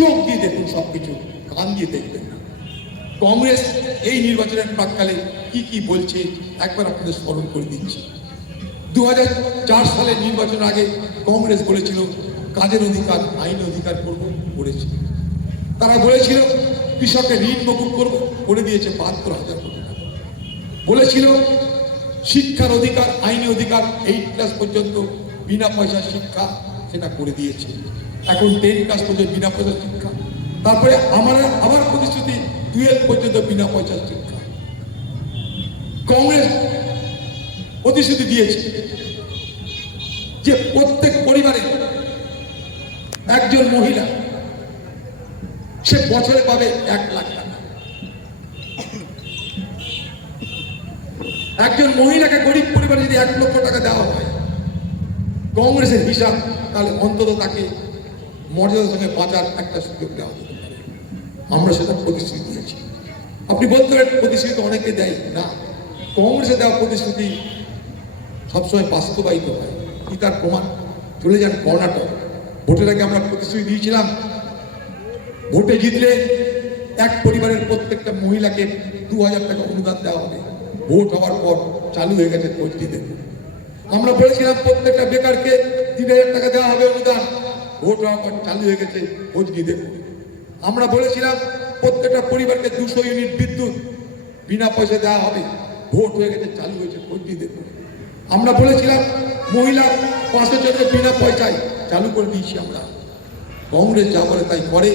চোখ দিয়ে দেখুন সবকিছু, কান দিয়ে দেখবেন না। কংগ্রেস এই নির্বাচনের প্রাককালে কি কি বলছে, একবার আপনাদের স্মরণ করে দিচ্ছি। দুহাজার চার সালে নির্বাচন আগে কংগ্রেস বলেছিল, কাজের অধিকার আইন অধিকার করব, করেছে। তারা বলেছিল কৃষকের ঋণ মকুব করব, করে দিয়েছে বাহাত্তর হাজার কোটি টাকা। বলেছিল, শিক্ষার অধিকার আইনি অধিকার এইট ক্লাস পর্যন্ত, বিনা পয়সার শিক্ষা সেটা করে দিয়েছে। এখন টেন ক্লাস পর্যন্ত বিনা পয়সার শিক্ষা। তারপরে আমার আবার প্রতিশ্রুতি টুয়েলভ পর্যন্ত বিনা পয়সার শিক্ষা। কংগ্রেস প্রতিশ্রুতি দিয়েছে যে প্রত্যেক পরিবারে একজন মহিলা সে বছরে পাবে এক লাখ টাকা। একজন মহিলাকে গরিব পরিবারে যদি এক লক্ষ টাকা দেওয়া হয় কংগ্রেসের হিসাব তাহলে অন্তত তাকে মর্যাদার সঙ্গে বাঁচার একটা সুযোগ দেওয়া যেতে পারে। আমরা সেটা প্রতিশ্রুতি দিয়েছি। আপনি বলতে পারেন প্রতিশ্রুতি অনেকে দেয়। না, কংগ্রেসে দেওয়া প্রতিশ্রুতি সবসময় বাস্তবায়িত হয়। কি তার প্রমাণ? চলে যান কর্ণাটক। ভোটের আগে আমরা প্রতিশ্রুতি দিয়েছিলাম। ভোটে জিতলে এক পরিবারের প্রত্যেকটা মহিলাকে দু হাজার টাকা অনুদান দেওয়া হবে। ভোট হওয়ার পর চালু হয়ে গেছে কোচটি দেখুন আমরা বলেছিলাম, প্রত্যেকটা বেকারকে তিন হাজার টাকা দেওয়া হবে অনুদান। ভোট পর চালু হয়ে গেছে কোচটি দেখুন আমরা বলেছিলাম, প্রত্যেকটা পরিবারকে দুশো ইউনিট বিদ্যুৎ বিনা পয়সা দেওয়া হবে। ভোট হয়ে গেছে, চালু হয়েছে কোচটি দেখুন আমরা বলেছিলাম, মহিলা পাঁচশো জনের বিনা পয়সায় চালু করে দিয়েছি আমরা। কংগ্রেস যা বলে তাই করে,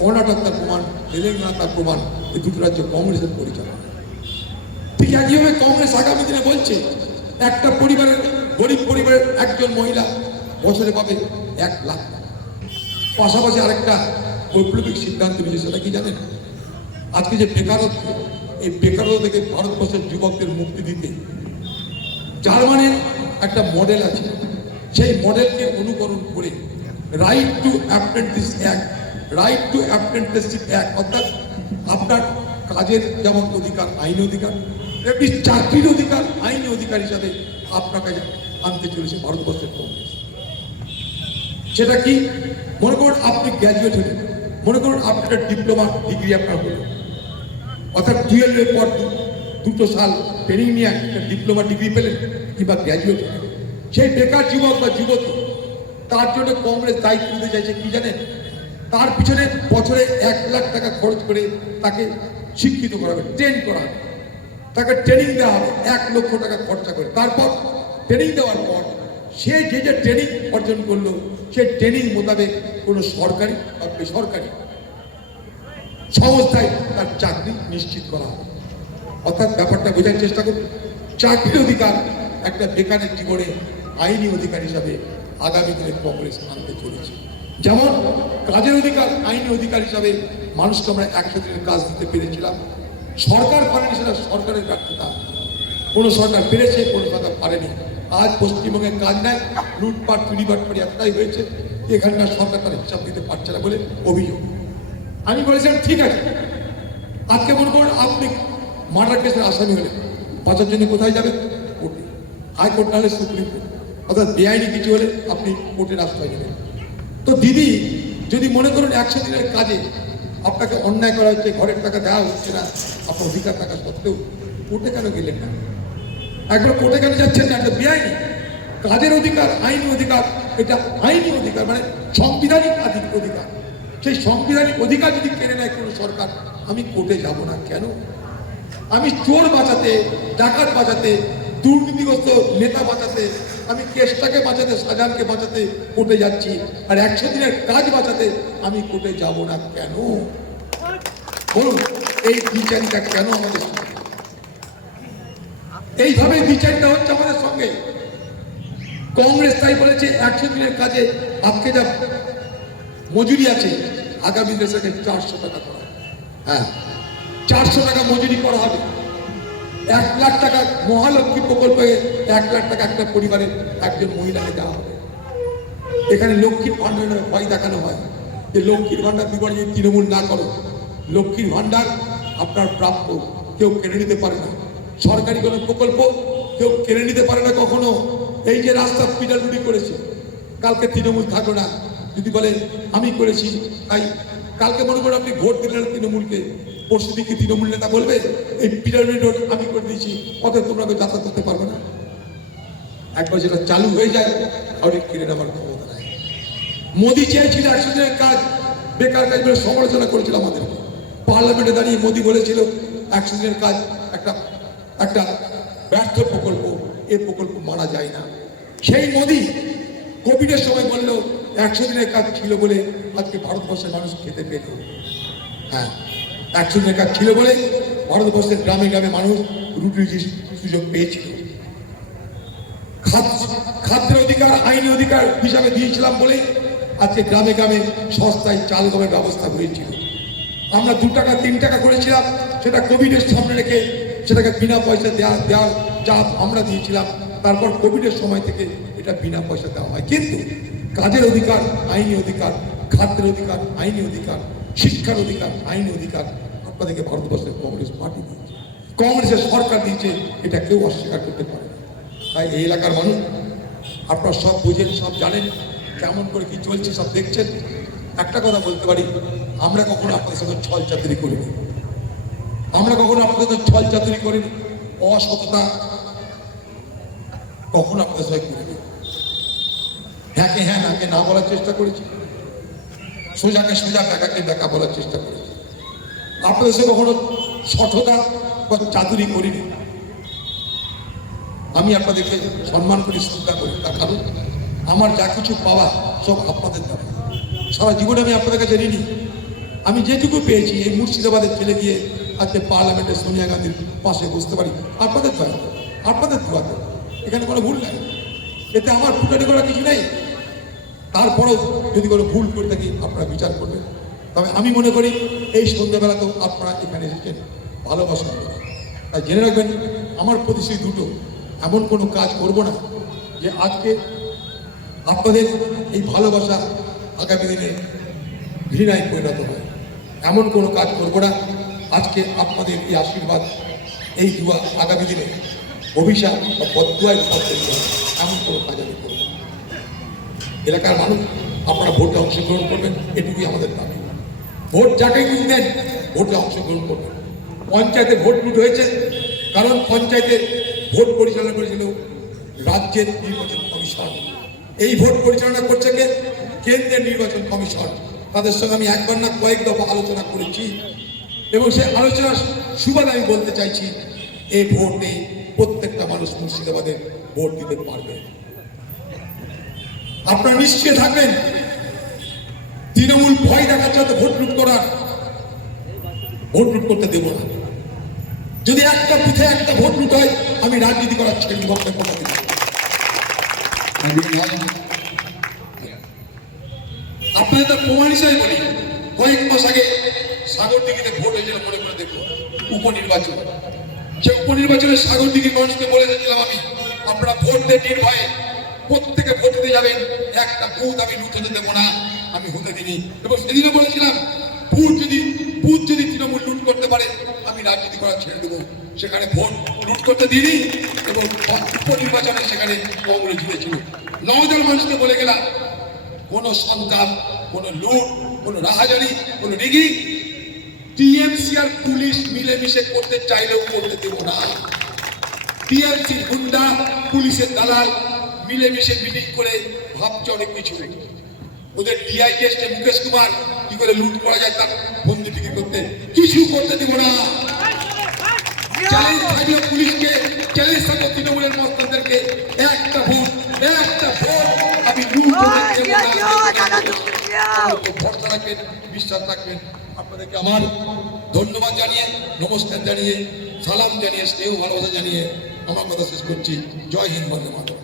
কর্ণাটক তার প্রমাণ, তেলেঙ্গানা তার প্রমাণ, এই দুটো রাজ্য কংগ্রেসের পরিচালনা। ঠিক একইভাবে কংগ্রেস আগামী দিনে বলছে একটা পরিবারের, গরিব পরিবারের একজন মহিলা বছরে পাবে এক লাখ পাশাপাশি আরেকটা বৈপ্লবিক সিদ্ধান্ত নিয়েছে, সেটা কি জানেন? আজকে যে বেকারত্ব, এই বেকারত্ব থেকে ভারতবর্ষের যুবকদের মুক্তি দিতে জার্মানির একটা মডেল আছে। সেই মডেলকে অনুকরণ করে right to apprentice act right to apprenticeship act অর্থাৎ আপনার কাজের যেমন অধিকার, আইন অধিকার একটি চাকরির অধিকার, আইনি অধিকার হিসাবে আপনার কাছে আনতে চলেছে ভারতবর্ষের কংগ্রেস। সেটা কি? মনে করুন আপনি গ্র্যাজুয়েট হলেন, মনে করুন আপনার ডিপ্লোমা ডিগ্রি আপনার হলো। অর্থাৎ টুয়েলভের পর দুটো সাল ট্রেনিং নিয়ে একটা ডিপ্লোমা ডিগ্রি পেলেন কিংবা গ্র্যাজুয়েট হলেন। সেই বেকার যুবক বা যুবতী, তার জন্য কংগ্রেস দায়িত্ব নিতে চাইছে কি জানেন? তার পিছনে বছরে এক লাখ টাকা খরচ করে তাকে শিক্ষিত করা হবে ট্রেন করা হবে। তাকে ট্রেনিং দেওয়া হবে। এক লক্ষ টাকা খরচা করে। তারপর ট্রেনিং দেওয়ার পর সে যে যে ট্রেনিং অর্জন করল, সে ট্রেনিং মোতাবেক কোনো সরকারি বা বেসরকারি সংস্থায় তার চাকরি নিশ্চিত করা হবে। অর্থাৎ ব্যাপারটা বোঝার চেষ্টা করুন। চাকরির অধিকার একটা বেকারের জীবনে আইনি অধিকার হিসাবে আগামী দিনে কংগ্রেস আনতে চলেছে। যেমন কাজের অধিকার আইনি অধিকার হিসাবে মানুষকে আমরা দিনের কাজ দিতে পেরেছিলাম। সরকার পারেনি সেটা সরকারের ব্যর্থতা। কোনো সরকার পেরেছে, কোনো সরকার পারেনি। আজ পশ্চিমবঙ্গে কাজ নাই, লুটপাট চুরিপাট করে একটাই হয়েছে। এখানকার সরকার তার হিসাব দিতে পারছে না বলে অভিযোগ। আমি বলেছিলাম, ঠিক আছে। আজকে মনে করুন আপনি মার্ডার কেসের আসামি হলেন। বাঁচার জন্য কোথায় যাবেন? কোর্টে। হাইকোর্ট নাহলে সুপ্রিম কোর্ট। অর্থাৎ বেআইনি কিছু হলে আপনি কোর্টের আশ্রয় নেবেন তো দিদি, যদি মনে করুন একশো দিনের কাজে আপনাকে অন্যায় করা হচ্ছে, ঘরের টাকা দেওয়া হচ্ছে না আপনার অধিকার থাকা সত্ত্বেও কোর্টে কেন গেলেন না? একবার কোর্টে কেন যাচ্ছেন না? এটা বেআইনি। কাজের অধিকার আইনি অধিকার, এটা আইনি অধিকার মানে সাংবিধানিক অধিকার। সেই সাংবিধানিক অধিকার যদি কেড়ে নেয় কোনো সরকার, আমি কোর্টে যাব না কেন? আমি চোর বাঁচাতে, ডাকাত বাঁচাতে, দুর্নীতিগ্রস্ত নেতা বাঁচাতে, আমি কেসটাকে বাঁচাতে, সাজানকে বাঁচাতে কোর্টে যাচ্ছি, আর একশো দিনের কাজ বাঁচাতে আমি কোর্টে যাব না কেন? এই বিচারিতা কেন আমাদের এইভাবে বিচারটা হচ্ছে আমাদের সঙ্গে। কংগ্রেস তাই বলেছে, একশো দিনের কাজে আজকে যা মজুরি আছে, আগামী চারশো টাকা করা। হ্যাঁ চারশো টাকা মজুরি করা হবে। এক লাখ টাকা মহালক্ষ্মী প্রকল্পে এক লাখ টাকা একটা পরিবারের একজন মহিলাকে দেওয়া হবে। এখানে লক্ষ্মীর ভাণ্ডারের ভয় দেখানো হয় যে লক্ষ্মীর ভাণ্ডার বিপরীত যদি তৃণমূল না করো। লক্ষ্মীর ভাণ্ডার আপনার প্রাপ্য। কেউ কেড়ে নিতে পারে না। সরকারি কোনো প্রকল্প কেউ কেড়ে নিতে পারে না কখনো। এই যে রাস্তা পিডালুডি করেছে, কালকে তৃণমূল থাকো না। যদি বলে, আমি করেছি তাই কালকে মনে করেন আপনি ভোট দিলেন তৃণমূলকে। পরশু দিকে তৃণমূল নেতা বলবে, এই পিরামিড রোড আমি করে দিয়েছি, অতএব তোমরা যাতায়াত করতে পারবে না একবার যেটা চালু হয়ে যায় আর কিনে নেওয়ার ক্ষমতা নাই। মোদি চেয়েছিল একশো দিনের কাজ, বেকার কাজ বলে সমালোচনা করেছিল আমাদেরকে। পার্লামেন্টে দাঁড়িয়ে মোদি বলেছিল দিনের কাজ একটা একটা ব্যর্থ প্রকল্প এই প্রকল্প মারা যায় না। সেই মোদি কোভিডের সময় বলল, একশো দিনের কাজ ছিল বলে আজকে ভারতবর্ষের মানুষ খেতে পেল। হ্যাঁ একশো দিনের কাজ ছিল বলে ভারতবর্ষের গ্রামে গ্রামে মানুষ রুটি রুজির সুযোগ পেয়েছিল। খাদ্য, খাদ্যের অধিকার আইনি অধিকার হিসাবে দিয়েছিলাম বলেই আজকে গ্রামে গ্রামে সস্তায় চাল গমের ব্যবস্থা হয়েছিল। আমরা দু টাকা, তিন টাকা করেছিলাম, সেটা কোভিডের সামনে রেখে সেটাকে বিনা পয়সা দেওয়া দেওয়ার চাপ আমরা দিয়েছিলাম। তারপর কোভিডের সময় থেকে এটা বিনা পয়সা দেওয়া হয়। কিন্তু কাজের অধিকার, আইনি অধিকার, খাদ্যের অধিকার, আইনি অধিকার, শিক্ষার অধিকার, আইনি অধিকার আপনাদেরকে ভারতবর্ষের কংগ্রেস পার্টি দিয়েছে। কংগ্রেসের সরকার দিয়েছে, এটা কেউ অস্বীকার করতে পারে তাই এই এলাকার মানুষ, আপনারা সব বুঝেন, সব জানেন, কেমন করে কি চলছে, সব দেখছেন। একটা কথা বলতে পারি, আমরা কখনো আপনাদের সঙ্গে ছল চাতুরি করিনি। আমরা কখনো আপনাদের সঙ্গে ছল চাতুরি করিনি। অসততা কখনো আপনাদের সঙ্গে করিনি। হ্যাঁকে হ্যাঁ নাকে না বলার চেষ্টা করেছি। সোজাকে সোজা, ব্যাকাকে ব্যাকা বলার চেষ্টা করেছি। আপনাদের সঙ্গে কখনো সঠতা বা চাতুরি করিনি। আমি আপনাদেরকে সম্মান করি, শ্রদ্ধা করি তার কারণ আমার যা কিছু পাওয়া সব আপনাদের দ্বারা। সারা জীবনে আমি আপনাদের কাছে ঋণী। আমি যেটুকু পেয়েছি এই মুর্শিদাবাদের ছেলে গিয়ে আজকে পার্লামেন্টে সোনিয়া গান্ধীর পাশে বসতে পারি। আপনাদের দয়া আপনাদের দোয়াতে। এখানে কোনো ভুল নাই। এতে আমার ফুটানি করা কিছু নেই। তারপরেও যদি কোনো ভুল করে থাকি, আপনারা বিচার করবেন। তবে আমি মনে করি, এই সন্ধ্যাবেলাতেও আপনারা এখানে এসেছেন ভালোবাসা। তাই জেনে রাখবেন, আমার প্রতিশ্রুতি দুটো। এমন কোনো কাজ করব না যে আজকে আপনাদের এই ভালোবাসা আগামী দিনে ঘৃণায় পরিণত হয় এমন কোনো কাজ করব না। আজকে আপনাদের এই আশীর্বাদ, এই দুয়া আগামী দিনে অভিশাপ বা বদুয়ায় রূপান্তরিত। এমন কোনো কাজ আমি করব এলাকার মানুষ, আপনারা ভোটে অংশগ্রহণ করবেন, এটুকুই আমাদের দাবি। ভোট যাকে কিন্তু দেন, ভোটে অংশগ্রহণ করবেন। পঞ্চায়েতে ভোট লুট হয়েছে, কারণ পঞ্চায়েতে ভোট পরিচালনা করেছিল রাজ্যের নির্বাচন কমিশন। এই ভোট পরিচালনা করছে কে? কেন্দ্রের নির্বাচন কমিশন, তাদের সঙ্গে আমি একবার না কয়েক দফা আলোচনা করেছি। এবং সেই আলোচনার সুবাদে আমি বলতে চাইছি এই ভোটে প্রত্যেকটা মানুষ মুর্শিদাবাদে ভোট দিতে পারবে। আপনারা নিশ্চয় থাকবেন। তৃণমূল ভয় দেখাচ্ছে হয়তো ভোট লুট করার। ভোট লুট করতে দেবো না। যদি একটা বুথে একটা ভোট লুট হয়, আমি রাজনীতি করার ছেড়ে আপনার কথা দিলাম। আপনাদের তো প্রমাণ হিসেবে বলি কয়েক মাস আগে সাগর দিঘিতে ভোট হয়েছিল মনে করে দেখুন, উপনির্বাচন। সে উপনির্বাচনে সাগর দিঘি মানুষকে বলে দিয়েছিলাম আমি আপনারা ভোট দেন নির্ভয়ে প্রত্যেকে ভোট দিতে যাবেন, একটা বুথ আমি লুট হতে দেবো না, আমি হতে দিনি এবং সেদিনও বলেছিলাম বুথ যদি বুথ যদি তৃণমূল লুট করতে পারে, আমি রাজনীতি করা ছেড়ে দেবো। সেখানে ভোট লুট করতে দিইনি এবং উপনির্বাচনে সেখানে কংগ্রেস জিতেছিল। নজন মানুষকে বলে গেলাম, কোনো সংগ্রাম কোনো লুট কোনো রাহাজানি কোনো রিগি টিএমসি আর পুলিশ মিলেমিশে করতে চাইলেও করতে দেব না। টিএমসি গুন্ডা পুলিশের দালাল মিলেমিশে মিটিং করে ভাবছে অনেক কিছু। ওদের ডিআইজি এসছে মুকেশ কুমার কি করে লুট করা যায় তার বন্দি বিক্রি করতে? কিছু করতে দেব না। চ্যালেঞ্জ থাকলে পুলিশকে চ্যালেঞ্জ থাকলে তৃণমূলের মস্তাদেরকে একটা একটা ভরসা রাখবেন বিশ্বাস রাখবেন। আপনাদেরকে আমার ধন্যবাদ জানিয়ে, নমস্কার জানিয়ে, সালাম জানিয়ে, স্নেহ ভালোবাসা জানিয়ে আমার কথা শেষ করছি। জয় হিন্দ, বন্দে মাতরম।